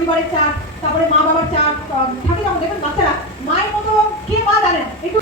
পরিবারের চাপ, তারপরে মা বাবার চাপ থাকে, যখন দেখবেন বাচ্চারা মায়ের মতো কে মা জানে একটু